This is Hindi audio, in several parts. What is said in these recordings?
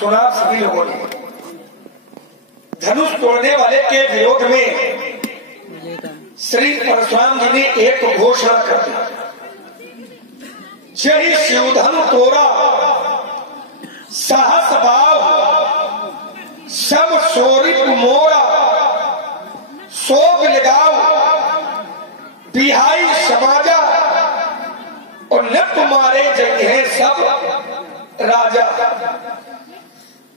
सुना सभी लोगों ने। धनुष तोड़ने वाले के विरोध में श्री परशुराम जी ने एक घोषणा कर दी, जय शिवधनु तोरा साहस भाव सब सोरिप मोरा सोब लगाओ बिहाई समाजा और न तुम्हारे जंग है सब राजा।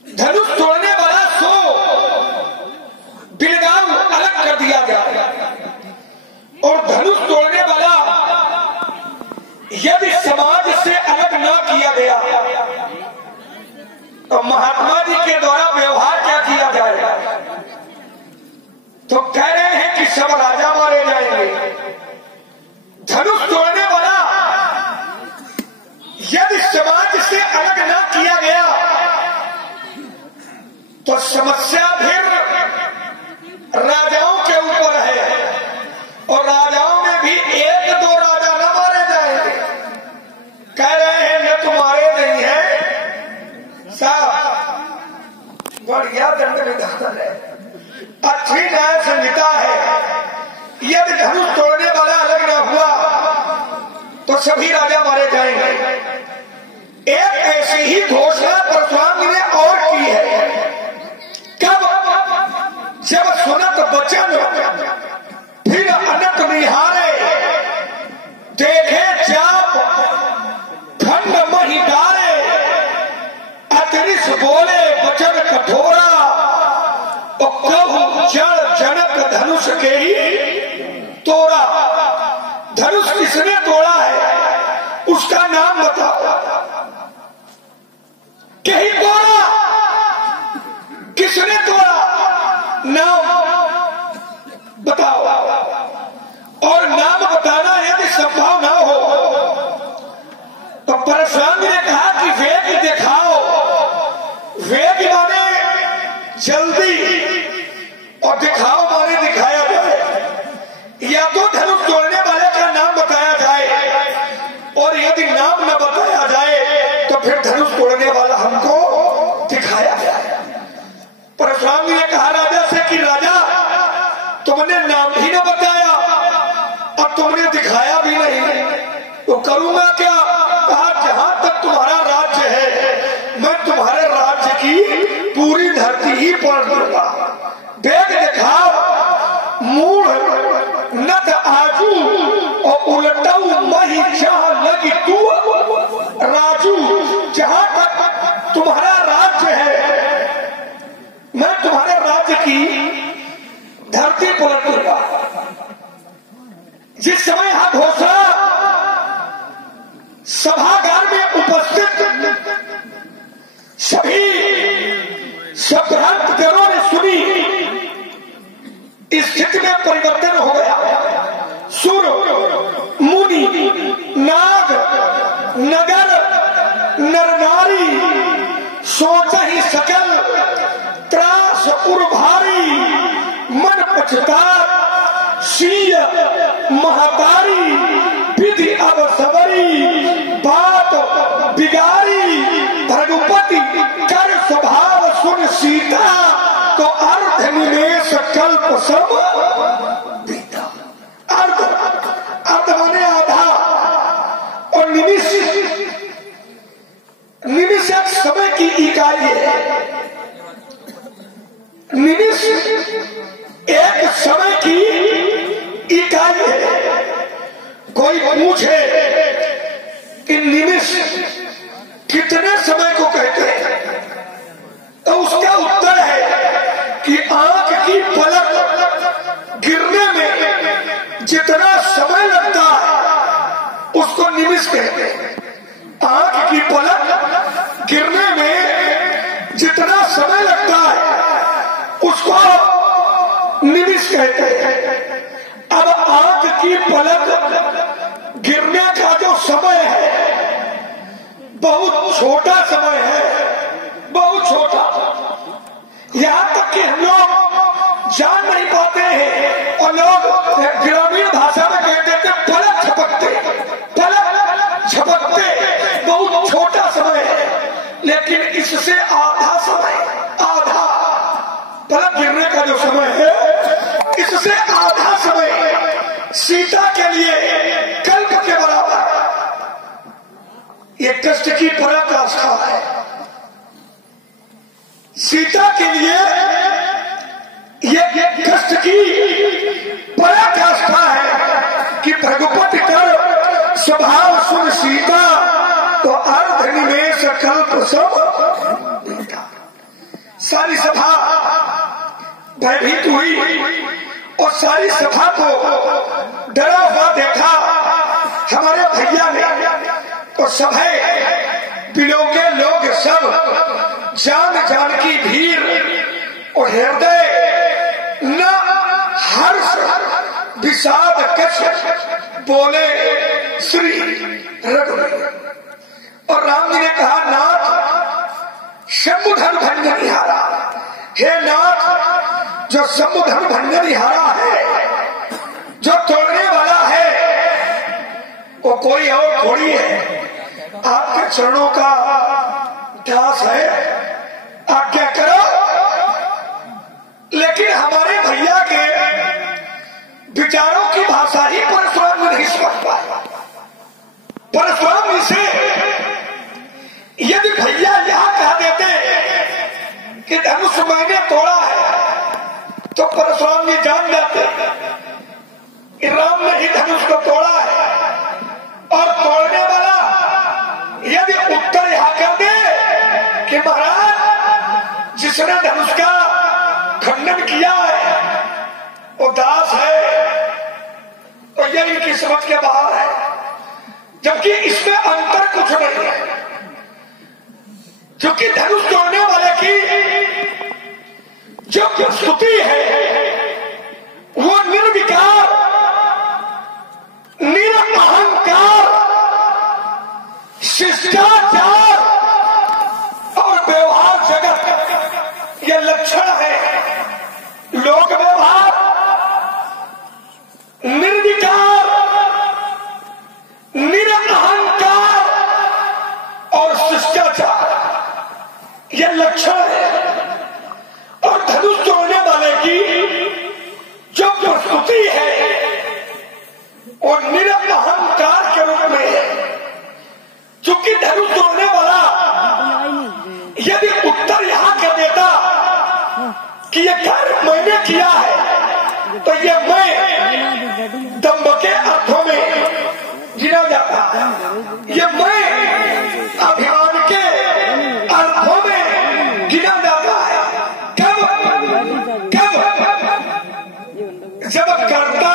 धनुष तोड़ने वाला सो बिलगाम अलग कर दिया गया और धनुष तोड़ने वाला यदि समाज से अलग न किया गया तो महात्मा जी के द्वारा व्यवहार क्या किया जाएगा? तो कह रहे हैं कि सब राजा मारे जाएंगे। धनुष तोड़ने वाला यदि समाज से अलग न किया गया तो समस्या फिर राजाओं के ऊपर है और राजाओं में भी एक दो राजा न मारे जाएंगे। कह रहे हैं न तुम्हारे नहीं है साहब, बढ़िया दंड विधान है, अच्छी न्याय संहिता है। यदि धनुष तोड़ने वाला अलग न हुआ तो सभी राजा मारे जाएंगे। एक ऐसी ही घोषणा परशुराम जी ने और की है। कब? जब सुनत बचन फिर अनत निहारे देखे चाप खंड मही डारे अतरिस बोले बचन कठोरा और कहु जड़ जनक धनुष के ही तोड़ा। धनुष किसने तोड़ा है उसका नाम बताओ। कहीं तोड़ा, किसने तोड़ा, नाम बताओ। और नाम बताना यदि संभव ना हो तो परशुराम ने कहा कि वेग दिखाओ। वेग माने जल्दी और दिखाओ माने दिखाया जाए। या तो धनुष तोड़ने वाले का नाम बताया जाए और यदि नाम न बताया जाए तो फिर धनुष तोड़ने वाला हमको दिखाया जाए। परशुराम जी ने कहा राजा से कि राजा तुमने नाम भी न बताया और तुमने दिखाया भी नहीं, तो करूंगा क्या? कहा जहां तक तुम्हारा राज्य है मैं तुम्हारे राज्य की पूरी धरती ही पलट दूंगा। वेग दिखाओ मूढ़ नद आजू और उलटाऊ मही जहां लगी तू राजू। जहां तक तुम्हारा राज्य है मैं तुम्हारे राज्य की धरती पलट दूंगा। जिस समय यह घोषणा सभागार में उपस्थित सभी सभ्रांत जनों ने सुनी, स्थिति में परिवर्तन हो गया। सुर मुनि नाग नगर नर नारी सोच ही सकल त्रास उर्भारी मन पछतात सीय महतारी विधि अब सबरी बात बिगारी भगवती कर स्वभाव सुन सीता तो अर्थ निवेश कल्प सब बीता। अर्थ अर्थ माने आधा और निमिष निमिष एक समय की इकाई है। निमिष एक समय की इकाई है। कोई पूछे कि निमिष कितने समय को कहते हैं तो उसका उत्तर है कि आंख की पलक गिरने में जितना समय लगता है उसको निमिष कहते हैं। आंख की पलक गिरने में जितना समय लगता है उसको निमिष कहते हैं। अब आंख की पलक गिरने का जो समय है बहुत छोटा समय है, बहुत छोटा। यहाँ तक कि हम लोग जान नहीं पाते हैं और लोग ग्रामीण भाषा में कहते थे पलक झपकते बहुत छोटा समय है, लेकिन इससे आधा कष्ट की पराकाष्ठा है। सीता के लिए ये कष्ट की पराकाष्ठा है कि रघुपति कर स्वभाव सुन सीता तो अर्धनि में सकल्प सब। सारी सभा भयभीत हुई और सारी सभा को डरा हुआ देखा हमारे भैया ने। तो सभा बिलोगे लोग सब जान जान की भीड़ और हृदय न हर्ष विषाद कश बोले श्री रघुवीर। और राम जी ने कहा नाथ शंभुधन भंजनिहारा, हे नाथ जो शंभुधन भंजनिहारा है, जो तोड़ने वाला है वो कोई और थोड़ी है, आपके चरणों का दास है, आज्ञा करो। लेकिन हमारे भैया के विचारों की भाषा ही परशुराम नहीं समझ पाए। परशुराम जी से यदि भैया यहां कह देते कि धनुष मैंने तोड़ा है तो परशुराम जी जान जाते कि राम ने ही धनुष को तोड़ा है। और तोड़ने वाला यदि उत्तर यहां कर दे कि महाराज जिसने धनुष का खंडन किया है वो दास है, तो ये इनकी समझ के बाहर है। जबकि इसमें अंतर कुछ नहीं है, क्योंकि धनुष तोड़ने वाले की जो स्तुति है वो निर्विकार निरअहंकार शिष्टाचार और व्यवहार जगत ये लक्षण है। लोक व्यवहार निर्विकार निरअहंकार और शिष्टाचार ये लक्षण है। और धनुष तोड़ने वाले की जो प्रस्तुति है वो निरअहंकार के रूप में है। क्योंकि धनुष तोड़ने वाला यदि उत्तर यहां कर देता कि ये कार्य मैंने किया है तो ये मैं दम्भ के अर्थों में गिना जाता है, ये मैं अभिमान के अर्थों में गिना जाता है। कब जब कर्ता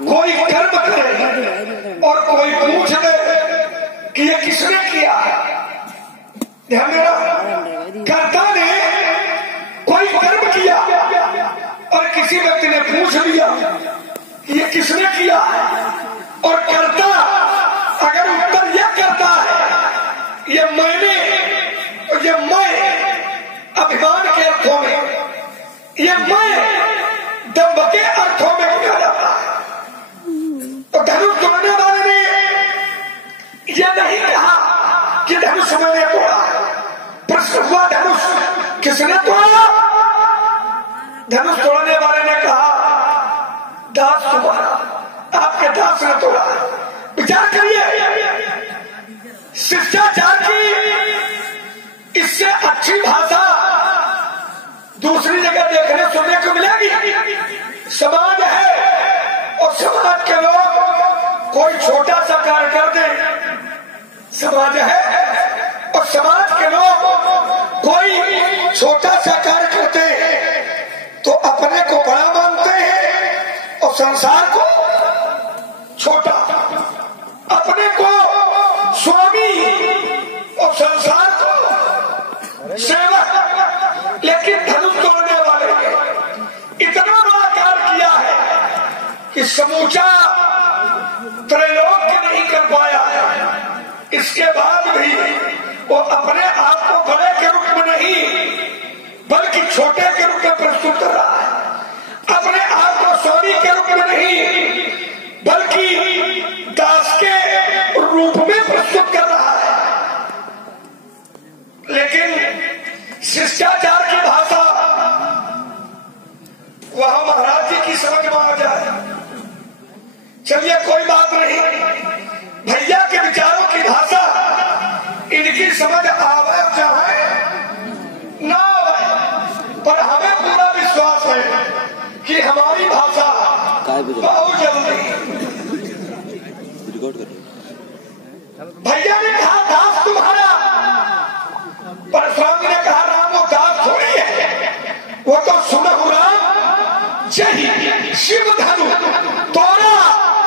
कोई कर्म करे और कोई पूछ दे कि ये किसने किया है। ध्यान देना, कर्ता ने कोई कर्म किया और किसी व्यक्ति ने पूछ लिया कि ये किसने किया है, और कर्ता अगर उत्तर यह करता है ये मैंने, ये मैं अभिमान के अर्थों में, ये मैं दम्भ के अर्थों में कहा जाता है। तो धनुष तोड़ने वाले ने यह नहीं कहा कि धनुष मैंने तोड़ा है। प्रश्न हुआ धनुष किसने तोड़ा? धनुष तोड़ने वाले ने कहा दास तुम्हारा, आपके दास ने तोड़ा है। विचार करिए, शिष्टाचार की इससे अच्छी भाषा दूसरी जगह देखने सुनने को मिलेगी। समाज है और समाज के लोग कोई छोटा सा कार्य कर दे, समाज है और समाज के लोग कोई छोटा सा कार्य करते हैं तो अपने को बड़ा मानते हैं और संसार को छोटा, अपने को स्वामी और संसार को सेवक। लेकिन धनुष तोड़ने वाले ने इतना बड़ा कार्य किया है कि समूचा त्रैलोक्य नहीं कर पाया है। इसके बाद भी वो अपने आप को बड़े के रूप में नहीं बल्कि छोटे के रूप में प्रस्तुत कर रहा है, अपने आप को स्वामी के रूप में नहीं बल्कि दास के रूप में प्रस्तुत कर रहा है। लेकिन शिष्टाचार की भाषा वह महाराज जी की समझ में आ जाए। चलिए कोई बात नहीं, भैया के विचारों की भाषा समझ आवे चाहे ना आवे, पर हमें पूरा विश्वास है कि हमारी भाषा बहुत जल्दी। भैया ने कहा दास तुम्हारा, परशुराम ने कहा राम वो दास थोड़ी है, वो तो सुनहु राम जय शिव धनु तोरा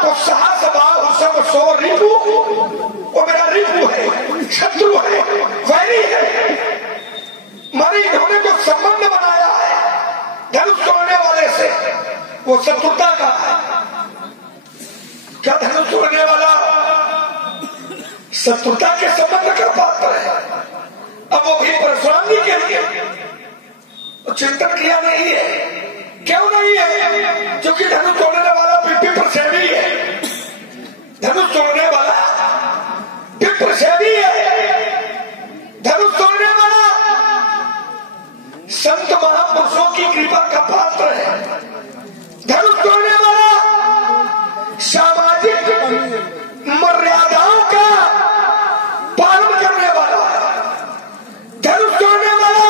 तो साहस बाहु सब सो रिपु, वो मेरा रिपु है, शत्रु है, वैरी है। मारी इन्होंने जो संबंध बनाया है धनुष तोड़ने वाले से, वो शत्रुता का है। क्या धनुष तोड़ने वाला शत्रुता के संबंध का पात्र है? अब वो भी परशुराम जी के लिए चिंतन किया नहीं है। क्यों नहीं है? क्योंकि धनुष तोड़ने वाला विप्र सेवी है, धनुष तोड़ने वाला विप्र सेवी है, धनुष तोड़ने वाला संत महापुरुषों की कृपा का पात्र है, धनुष तोड़ने वाला सामाजिक मर्यादाओं का पालन करने वाला है, धनुष तोड़ने वाला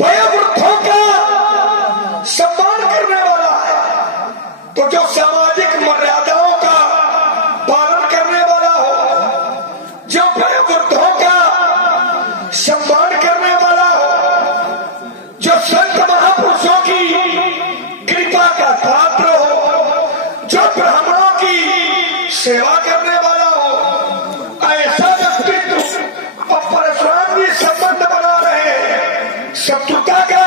वयोवृद्धों का सम्मान करने वाला है। तो जो सामाजिक मर्यादाओं का पालन करने वाला हो, जो वयोवृद्धों का सम्मान करने वाला हो, जो संत महापुरुषों की कृपा का पात्र हो, जो ब्राह्मणों की सेवा करने वाला हो, ऐसा व्यक्तित्व और परशुराम जी संबंध बना रहे हैं शत्रुता का।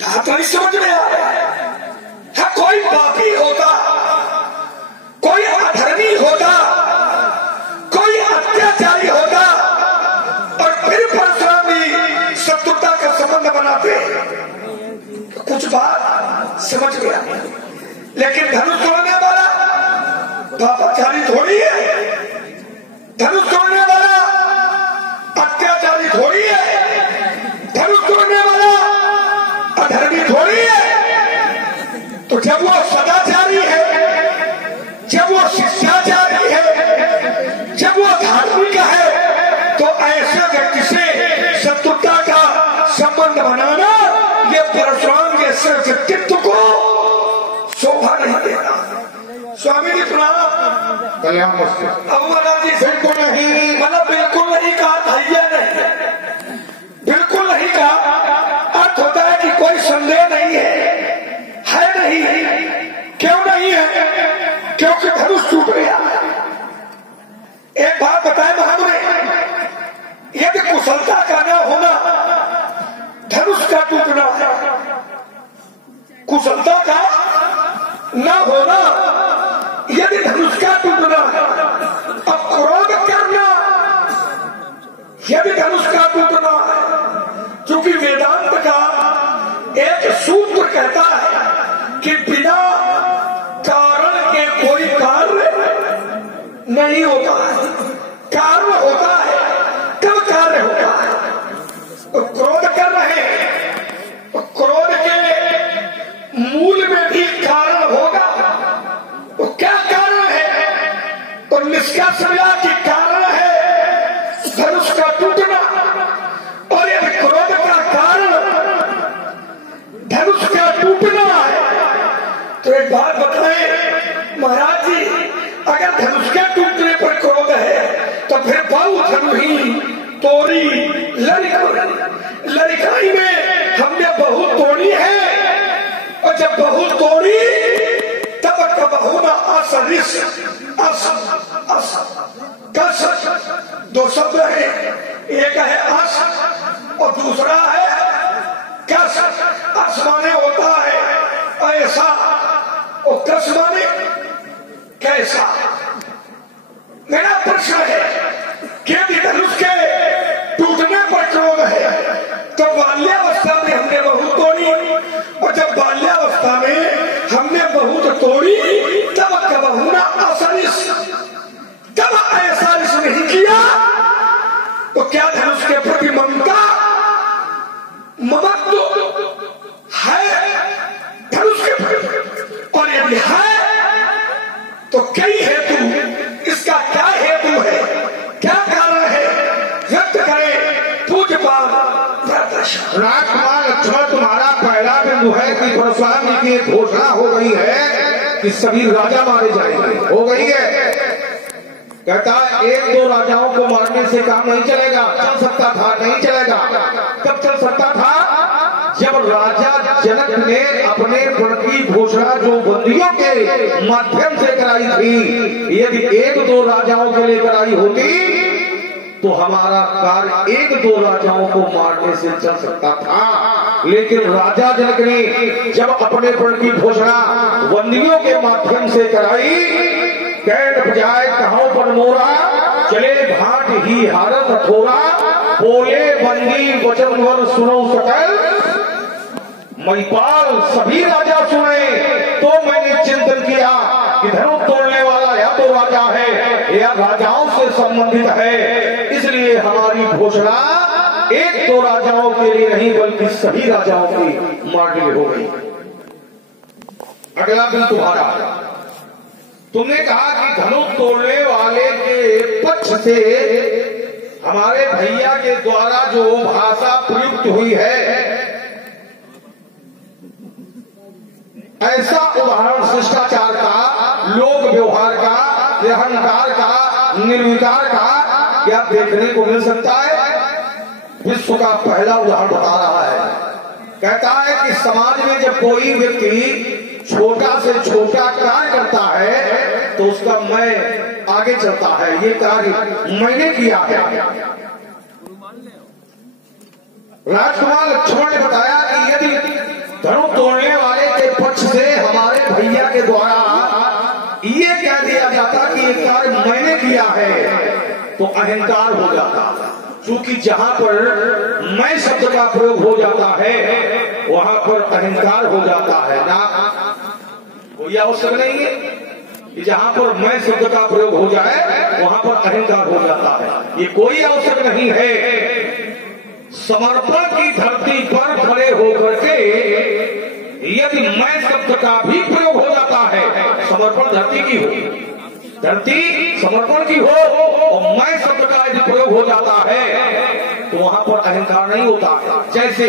बात नहीं समझ में आ रहा है। कोई पापी होता, कोई अधर्मी होता, कोई अत्याचारी होता और फिर परशुराम जी शत्रुता का संबंध बनाते, कुछ बात समझ गया। लेकिन धनुष तोड़ने वाला पापाचारी थोड़ी है, धनुष तोड़ने वाला अत्याचारी थोड़ी है, धनुष तोड़ने वाला अधर्मी थोड़ी है। तो जब वो सदाचारी है, जब वो शिष्टाचारी है, जब वो धार्मिक है, तो ऐसे व्यक्ति से शत्रुता का संबंध बनाना ये परशुराम के व्यक्तित्व को शोभा नहीं देगा। स्वामी जी प्रणाम। कल्याण अब महाराज जी बिल्कुल नहीं, मतलब बिल्कुल नहीं कहा, भैया नहीं, बिल्कुल नहीं कहा। अर्थ होता है कि कोई संदेह नहीं है नहीं। क्यों नहीं है? क्योंकि धनुष टूट गया। एक बात बताए महामुने, यदि कुशलता का न होना धनुष का टूटना है, कुशलता का न होना यदि धनुष का टूटना है, अब क्रोध करना यदि धनुष का टूटना है, क्योंकि वेदांत का एक सूत्र कहता है कि बिना कारण के कोई कार्य नहीं होता है, कार्य होता है कब कार्य होता है। तो क्रोध कर रहे हैं, तो क्रोध के मूल में भी कारण होगा। तो क्या कारण है? तो निष्कर्ष मिला कि कारण है धनुष का टूटना। और यदि क्रोध का कारण धनुष का टूटना है, तो एक बात बताएं महाराज जी, अगर धनुष के टूटने पर क्रोध है तो फिर बहु धनु ही तोड़ी लड़काई में हमने बहुत तोड़ी है, और जब बहुत तोड़ी तब कबहू ना असरिस कस, दो शब्द है, एक है अस और दूसरा है कस। अस माने होता है ऐसा और कस माने कैसा। मेरा प्रश्न है कि धनुष के टूटने पर क्रोध है तो बाल्यावस्था में हमने बहुत तोड़ी, और जब बाल्यावस्था में हमने बहुत तोड़ी तब कबहू ना असरिस, तब ऐसा रिस नहीं किया। तो क्या धनुष के प्रति ममता ममत्व है धनुष के प्रति? और यदि है तो कई हेतु, इसका क्या हेतु है? राजकुमार लक्ष्मण तुम्हारा पहला बिंदु है कि परशुराम जी की घोषणा हो गई है कि सभी राजा मारे जाएंगे, हो गई है। कहता है 1-2 राजाओं को मारने से काम नहीं चलेगा। चल सकता था, नहीं चलेगा। कब चल सकता था? जब राजा जनक ने अपने प्रण की घोषणा जो बंदियों के माध्यम से कराई थी, यदि 1-2 राजाओं के लिए कराई होती तो हमारा कार्य 1-2 राजाओं को मारने से चल सकता था। लेकिन राजा जनक ने जब अपने प्रण की घोषणा बंदियों के माध्यम से कराई, कैट बजाए कहां पर मोरा, चले भाट ही हारत थोड़ा, बोले बंदी वचनवर सुनो सकल, महिपाल सभी राजा सुने। तो मैंने चिंतन किया कि धनुष तोड़ने वाला या तो राजा है या राजाओं से संबंधित है, इसलिए हमारी घोषणा 1-2 राजाओं के लिए नहीं बल्कि सभी राजाओं की मारने हो गई। अगला दिन तुम्हारा, तुमने कहा कि धनुष तोड़ने वाले के पक्ष से हमारे भैया के द्वारा जो भाषा प्रयुक्त हुई है, ऐसा उदाहरण शिष्टाचार का, लोक व्यवहार का, अहंकार का, निर्विकार का क्या देखने को मिल सकता है? विश्व का पहला उदाहरण बता रहा है। कहता है कि समाज में जब कोई व्यक्ति छोटा से छोटा कार्य करता है तो उसका मैं आगे चलता है, ये कार्य मैंने किया है। राजकुमार लक्ष्मण ने बताया कि यदि धनुष तोड़ने वाले के पक्ष से हमारे भैया के द्वारा ये कह दिया जाता कि ये कार्य मैंने किया है तो अहंकार हो जाता। क्योंकि जहां पर मैं शब्द का प्रयोग हो जाता है वहां पर अहंकार हो जाता है ना। कोई आवश्यक नहीं है कि जहां पर मैं शब्द का प्रयोग हो जाए वहां पर अहंकार हो जाता है, ये कोई आवश्यक नहीं है। समर्पण की धरती पर खड़े होकर के यदि मैं शब्द का भी प्रयोग हो जाता है, समर्पण धरती की हो, धरती समर्पण की हो और मैं शब्द का यदि प्रयोग हो जाता है तो वहां पर अहंकार नहीं होता है। जैसे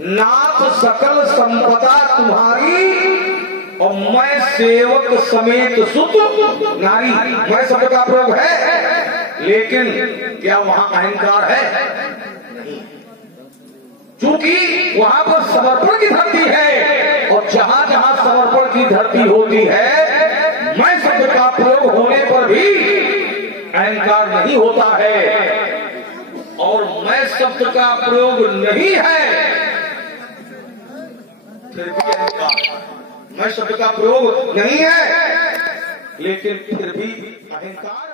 नाथ सकल संपदा तुम्हारी और मैं सेवक समेत सुत नारी, मैं शब्द का प्रयोग है, लेकिन क्या वहां अहंकार है? क्योंकि वहां पर समर्पण की धरती है और जहां जहां समर्पण की धरती होती है मैं शब्द का प्रयोग होने पर भी अहंकार नहीं होता है, और मैं शब्द का प्रयोग नहीं है फिर भी अहंकार, मैं शब्द का प्रयोग नहीं है लेकिन फिर भी अहंकार